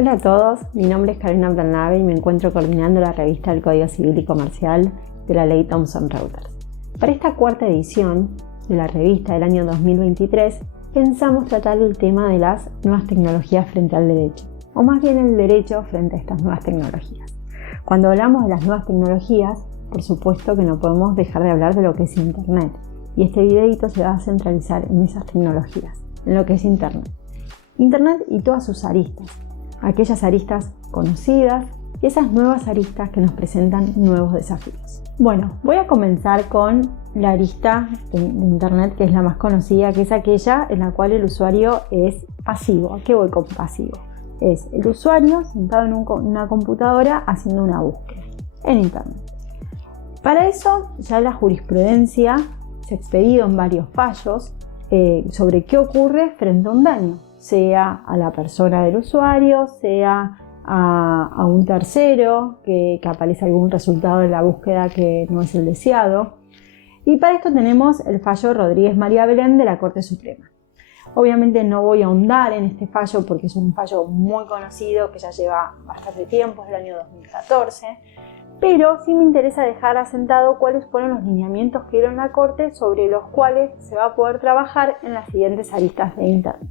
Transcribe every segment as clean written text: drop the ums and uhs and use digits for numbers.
Hola a todos, mi nombre es Carolina Bernabé y me encuentro coordinando la revista del Código Civil y Comercial de la Ley Thomson Reuters. Para esta cuarta edición de la revista del año 2023, pensamos tratar el tema de las nuevas tecnologías frente al derecho, o más bien el derecho frente a estas nuevas tecnologías. Cuando hablamos de las nuevas tecnologías, por supuesto que no podemos dejar de hablar de lo que es Internet, y este videito se va a centralizar en esas tecnologías, en lo que es Internet. Internet y todas sus aristas, aquellas aristas conocidas y esas nuevas aristas que nos presentan nuevos desafíos. Bueno, voy a comenzar con la arista de Internet que es la más conocida, que es aquella en la cual el usuario es pasivo. ¿A qué voy con pasivo? Es el usuario sentado en una computadora haciendo una búsqueda en Internet. Para eso ya la jurisprudencia se ha expedido en varios fallos sobre qué ocurre frente a un daño, sea a la persona del usuario, sea a un tercero que aparece algún resultado de la búsqueda que no es el deseado. Y para esto tenemos el fallo Rodríguez María Belén de la Corte Suprema. Obviamente no voy a ahondar en este fallo porque es un fallo muy conocido que ya lleva bastante tiempo, es del año 2014, pero sí me interesa dejar asentado cuáles fueron los lineamientos que dieron la Corte sobre los cuales se va a poder trabajar en las siguientes aristas de Internet.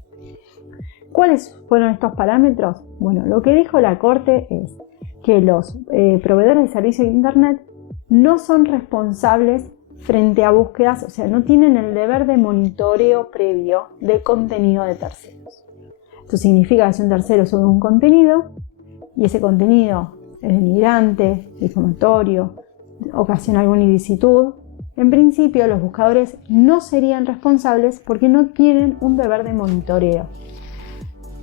¿Cuáles fueron estos parámetros? Bueno, lo que dijo la Corte es que los proveedores de servicios de Internet no son responsables frente a búsquedas, o sea, no tienen el deber de monitoreo previo de contenido de terceros. Esto significa que si un tercero sube un contenido y ese contenido es denigrante, difamatorio, ocasiona alguna ilicitud, en principio los buscadores no serían responsables porque no tienen un deber de monitoreo.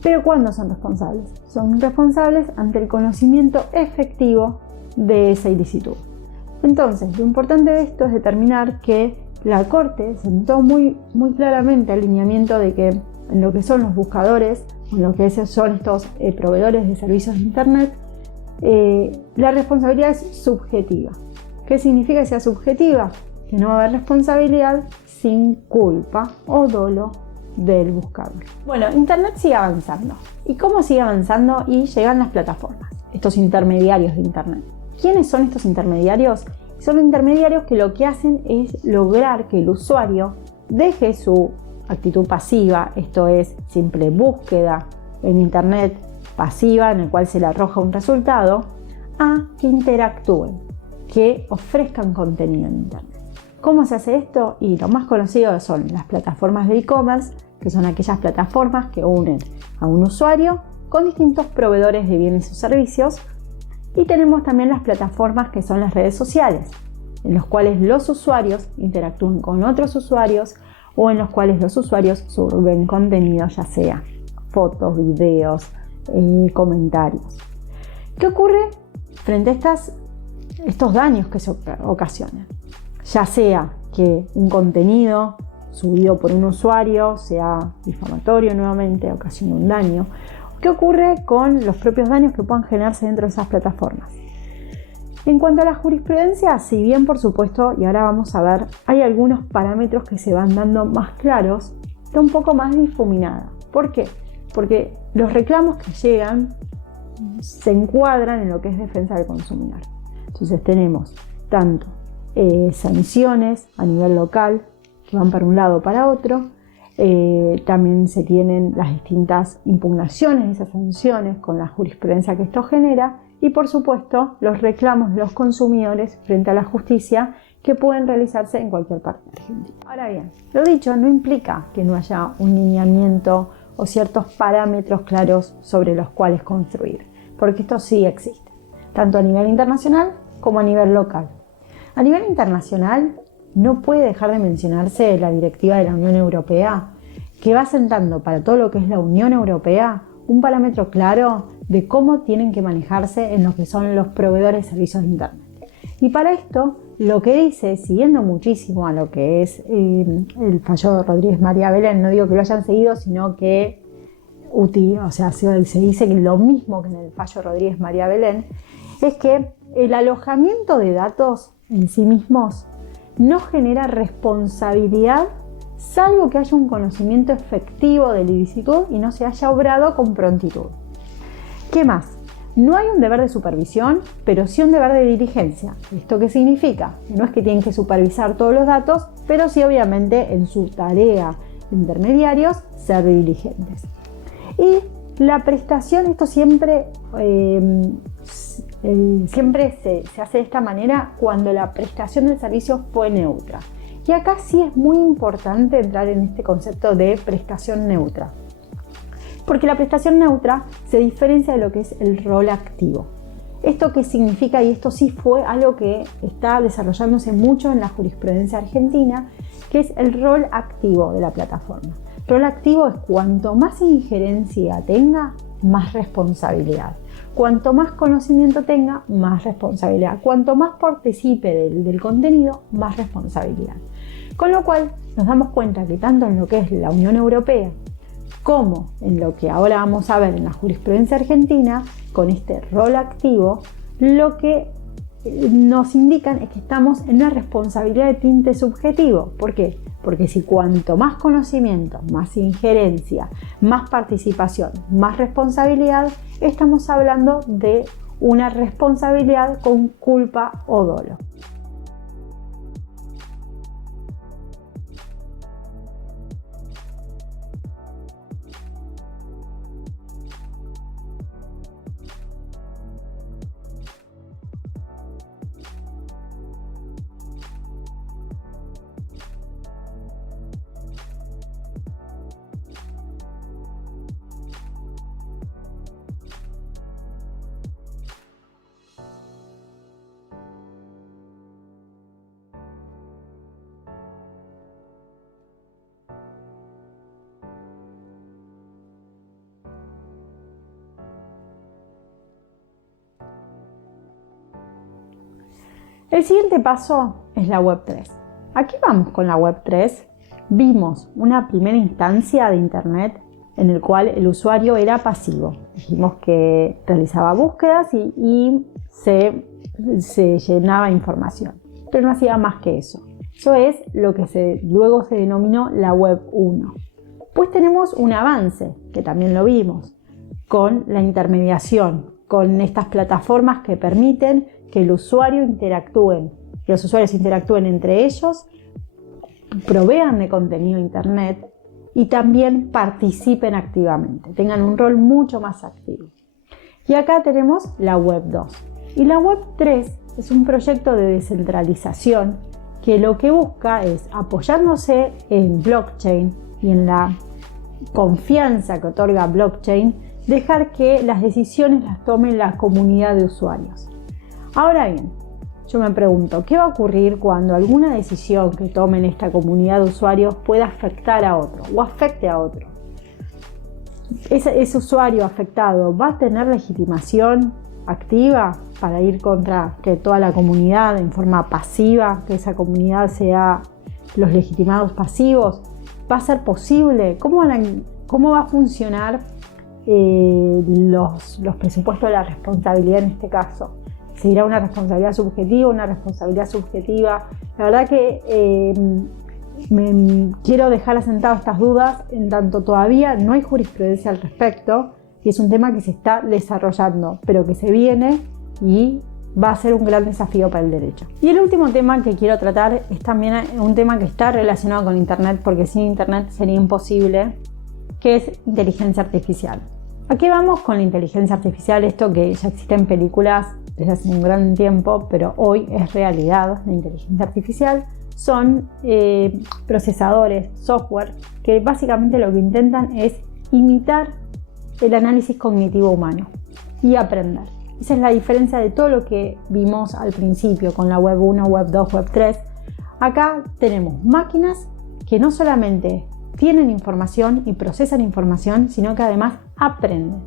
Pero ¿cuándo son responsables? Son responsables ante el conocimiento efectivo de esa ilicitud. Entonces, lo importante de esto es determinar que la Corte sentó muy claramente el lineamiento de que en lo que son los buscadores, en lo que son estos proveedores de servicios de Internet, la responsabilidad es subjetiva. ¿Qué significa que sea subjetiva? Que no va a haber responsabilidad sin culpa o dolo del buscador. Bueno, Internet sigue avanzando. ¿Y cómo sigue avanzando? Y llegan las plataformas, estos intermediarios de Internet. ¿Quiénes son estos intermediarios? Son intermediarios que lo que hacen es lograr que el usuario deje su actitud pasiva, esto es, simple búsqueda en Internet pasiva en el cual se le arroja un resultado, a que interactúen, que ofrezcan contenido en Internet. ¿Cómo se hace esto? Y lo más conocido son las plataformas de e-commerce, que son aquellas plataformas que unen a un usuario con distintos proveedores de bienes o servicios. Y tenemos también las plataformas que son las redes sociales, en los cuales los usuarios interactúan con otros usuarios o en los cuales los usuarios suben contenido, ya sea fotos, videos, comentarios. ¿Qué ocurre frente a estos daños que se ocasionan? Ya sea que un contenido subido por un usuario sea difamatorio nuevamente, ocasiona un daño. ¿Qué ocurre con los propios daños que puedan generarse dentro de esas plataformas? En cuanto a la jurisprudencia, si bien por supuesto, y ahora vamos a ver, hay algunos parámetros que se van dando más claros, está un poco más difuminada. ¿Por qué? Porque los reclamos que llegan se encuadran en lo que es defensa del consumidor. Entonces tenemos tanto sanciones a nivel local que van para un lado o para otro, también se tienen las distintas impugnaciones de esas sanciones con la jurisprudencia que esto genera y por supuesto los reclamos de los consumidores frente a la justicia que pueden realizarse en cualquier parte de Argentina. Ahora bien, lo dicho no implica que no haya un lineamiento o ciertos parámetros claros sobre los cuales construir, porque esto sí existe, tanto a nivel internacional como a nivel local. A nivel internacional no puede dejar de mencionarse la directiva de la Unión Europea, que va sentando para todo lo que es la Unión Europea un parámetro claro de cómo tienen que manejarse en lo que son los proveedores de servicios de Internet. Y para esto, lo que dice, siguiendo muchísimo a lo que es el fallo de Rodríguez María Belén, no digo que lo hayan seguido, sino que se dice que lo mismo que en el fallo Rodríguez María Belén, es que el alojamiento de datos en sí mismos no genera responsabilidad salvo que haya un conocimiento efectivo de la ilicitud y no se haya obrado con prontitud. ¿Qué más? No hay un deber de supervisión, pero sí un deber de diligencia. ¿Esto qué significa? No es que tienen que supervisar todos los datos, pero sí obviamente en su tarea de intermediarios ser diligentes. Y la prestación, esto siempre se hace de esta manera cuando la prestación del servicio fue neutra. Y acá sí es muy importante entrar en este concepto de prestación neutra, porque la prestación neutra se diferencia de lo que es el rol activo. ¿Esto qué significa? Y esto sí fue algo que está desarrollándose mucho en la jurisprudencia argentina, que es el rol activo de la plataforma. Rol activo es cuanto más injerencia tenga, más responsabilidad. Cuanto más conocimiento tenga, más responsabilidad. Cuanto más participe del contenido, más responsabilidad. Con lo cual nos damos cuenta que tanto en lo que es la Unión Europea como en lo que ahora vamos a ver en la jurisprudencia argentina, con este rol activo, lo que nos indican es que estamos en una responsabilidad de tinte subjetivo. ¿Por qué? Porque si cuanto más conocimiento, más injerencia, más participación, más responsabilidad, estamos hablando de una responsabilidad con culpa o dolo. El siguiente paso es la Web 3. Aquí vamos con la Web 3. Vimos una primera instancia de Internet en el cual el usuario era pasivo. Dijimos que realizaba búsquedas y se llenaba información, pero no hacía más que eso. Eso es lo que luego se denominó la Web 1. Pues tenemos un avance, que también lo vimos, con la intermediación, con estas plataformas que permiten que los usuarios interactúen entre ellos, provean de contenido Internet y también participen activamente, tengan un rol mucho más activo. Y acá tenemos la Web 2. Y la Web 3 es un proyecto de descentralización que lo que busca es, apoyándose en blockchain y en la confianza que otorga blockchain, dejar que las decisiones las tome la comunidad de usuarios. Ahora bien, yo me pregunto, ¿qué va a ocurrir cuando alguna decisión que tomen esta comunidad de usuarios pueda afectar a otro o afecte a otro? ¿Ese usuario afectado va a tener legitimación activa para ir contra que toda la comunidad en forma pasiva, que esa comunidad sea los legitimados pasivos? ¿Va a ser posible? ¿Cómo va a funcionar los presupuestos de la responsabilidad en este caso? ¿Seguirá una responsabilidad subjetiva, una responsabilidad subjetiva? La verdad que quiero dejar asentadas estas dudas, en tanto todavía no hay jurisprudencia al respecto y es un tema que se está desarrollando, pero que se viene y va a ser un gran desafío para el derecho. Y el último tema que quiero tratar es también un tema que está relacionado con Internet, porque sin Internet sería imposible, que es inteligencia artificial. Aquí vamos con la inteligencia artificial, esto que ya existe en películas desde hace un gran tiempo, pero hoy es realidad. La inteligencia artificial son procesadores, software, que básicamente lo que intentan es imitar el análisis cognitivo humano y aprender. Esa es la diferencia de todo lo que vimos al principio con la Web 1, Web 2, Web 3. Acá tenemos máquinas que no solamente tienen información y procesan información, sino que además aprenden.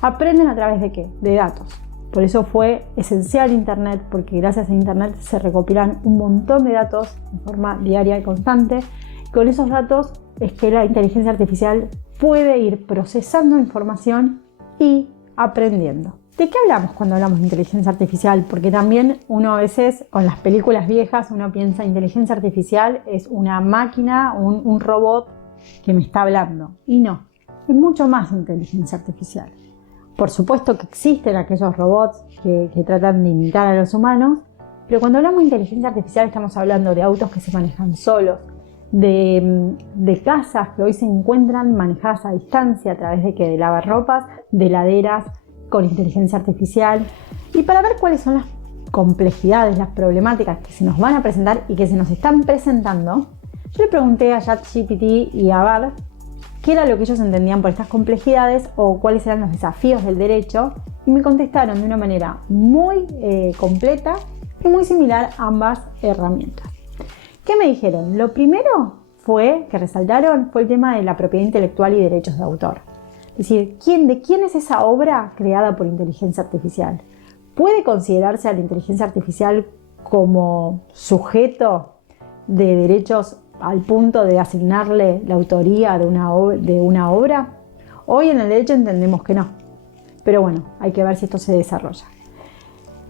¿Aprenden a través de qué? De datos. Por eso fue esencial Internet, porque gracias a Internet se recopilan un montón de datos de forma diaria y constante. Y con esos datos es que la inteligencia artificial puede ir procesando información y aprendiendo. ¿De qué hablamos cuando hablamos de inteligencia artificial? Porque también uno a veces, con las películas viejas, uno piensa inteligencia artificial es una máquina, un robot que me está hablando. Y no, es mucho más inteligencia artificial. Por supuesto que existen aquellos robots que tratan de imitar a los humanos, pero cuando hablamos de inteligencia artificial estamos hablando de autos que se manejan solos, de casas que hoy se encuentran manejadas a distancia a través de lavarropas, de heladeras con inteligencia artificial. Y para ver cuáles son las complejidades, las problemáticas que se nos van a presentar y que se nos están presentando, yo le pregunté a ChatGPT y a Bard qué era lo que ellos entendían por estas complejidades o cuáles eran los desafíos del derecho, y me contestaron de una manera muy completa y muy similar a ambas herramientas. ¿Qué me dijeron? Lo primero que resaltaron fue el tema de la propiedad intelectual y derechos de autor. Es decir, ¿de quién es esa obra creada por inteligencia artificial? ¿Puede considerarse a la inteligencia artificial como sujeto de derechos al punto de asignarle la autoría de una obra? Hoy en el derecho entendemos que no, pero bueno, hay que ver si esto se desarrolla.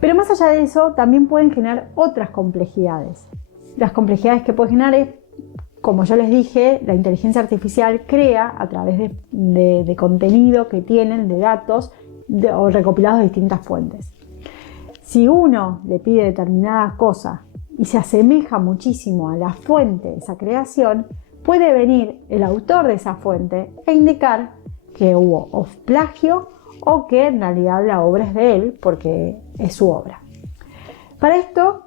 Pero más allá de eso, también pueden generar otras complejidades. Las complejidades que puede generar es, como yo les dije, la inteligencia artificial crea a través de contenido que tienen, de datos o recopilados de distintas fuentes. Si uno le pide determinada cosa y se asemeja muchísimo a la fuente de esa creación, puede venir el autor de esa fuente e indicar que hubo o plagio o que en realidad la obra es de él porque es su obra. Para esto,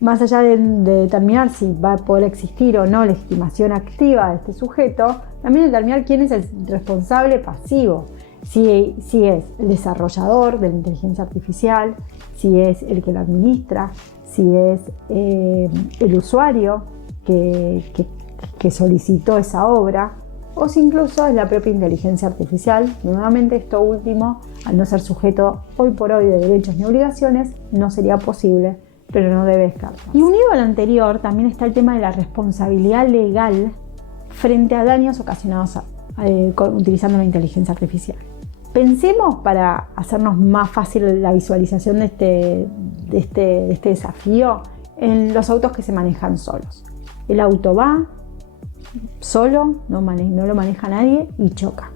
más allá de determinar si va a poder existir o no legitimación activa de este sujeto, también determinar quién es el responsable pasivo. Si es el desarrollador de la inteligencia artificial, si es el que la administra, si es el usuario que solicitó esa obra, o si incluso es la propia inteligencia artificial. Nuevamente, esto último, al no ser sujeto hoy por hoy de derechos ni obligaciones, no sería posible, pero no debe descartarse. Y unido al anterior, también está el tema de la responsabilidad legal frente a daños ocasionados utilizando la inteligencia artificial. Pensemos, para hacernos más fácil la visualización de este desafío, en los autos que se manejan solos. El auto va solo, no lo maneja nadie y choca.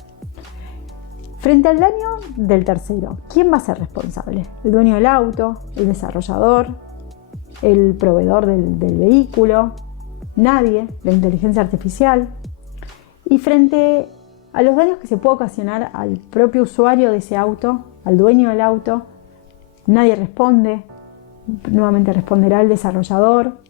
Frente al daño del tercero, ¿quién va a ser responsable? ¿El dueño del auto? ¿El desarrollador? ¿El proveedor del vehículo? Nadie, la inteligencia artificial. Y frente a los daños que se puede ocasionar al propio usuario de ese auto, al dueño del auto, nadie responde. Nuevamente responderá el desarrollador.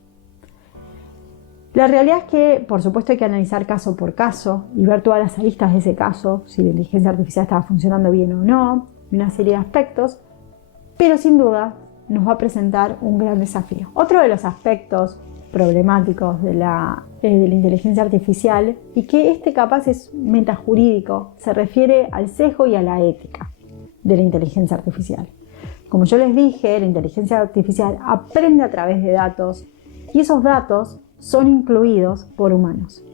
La realidad es que, por supuesto, hay que analizar caso por caso y ver todas las aristas de ese caso, si la inteligencia artificial estaba funcionando bien o no, y una serie de aspectos, pero sin duda nos va a presentar un gran desafío. Otro de los aspectos problemáticos de la inteligencia artificial, y que capaz es metajurídico, se refiere al sesgo y a la ética de la inteligencia artificial. Como yo les dije, la inteligencia artificial aprende a través de datos y esos datos son incluidos por humanos.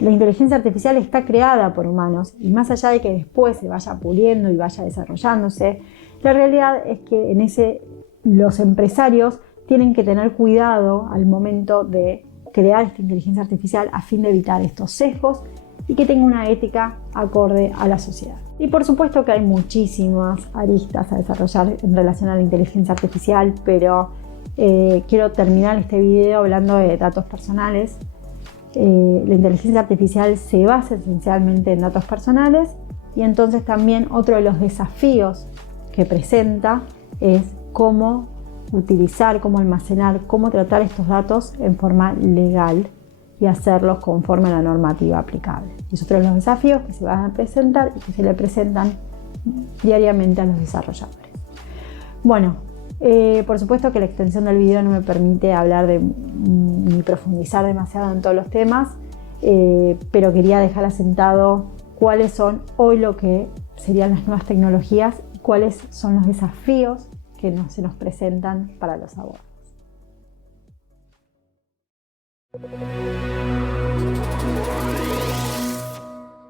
La inteligencia artificial está creada por humanos y más allá de que después se vaya puliendo y vaya desarrollándose, la realidad es que los empresarios tienen que tener cuidado al momento de crear esta inteligencia artificial a fin de evitar estos sesgos y que tenga una ética acorde a la sociedad. Y por supuesto que hay muchísimas aristas a desarrollar en relación a la inteligencia artificial, pero quiero terminar este video hablando de datos personales. La inteligencia artificial se basa esencialmente en datos personales y entonces también otro de los desafíos que presenta es cómo utilizar, cómo almacenar, cómo tratar estos datos en forma legal y hacerlos conforme a la normativa aplicable. Y es otro de los desafíos que se van a presentar y que se le presentan diariamente a los desarrolladores. Bueno, por supuesto que la extensión del video no me permite hablar ni profundizar demasiado en todos los temas, pero quería dejar asentado cuáles son hoy lo que serían las nuevas tecnologías y cuáles son los desafíos que se nos presentan para los abogados.